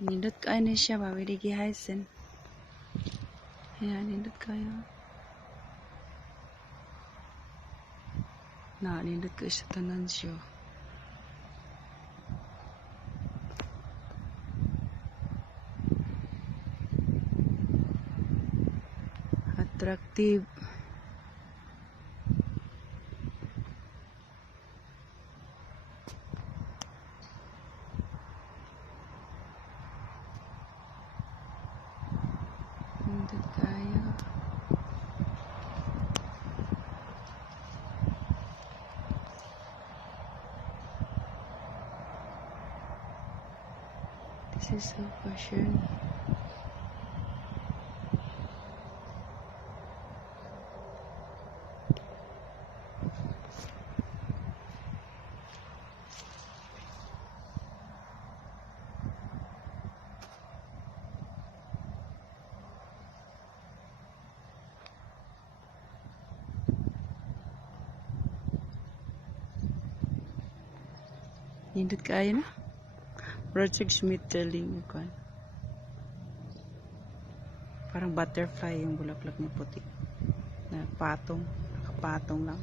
Nindot kayo na siya, mawili gihaysen. Ayan, nindot kayo. Nindot kayo sa tanan siya. Attractive. Nindot kayo. This is so fashion. Nindot kayo na. Project Schmidt telling ko. Parang butterfly yung bulaklak niya puti. Na patong, nakapatong lang.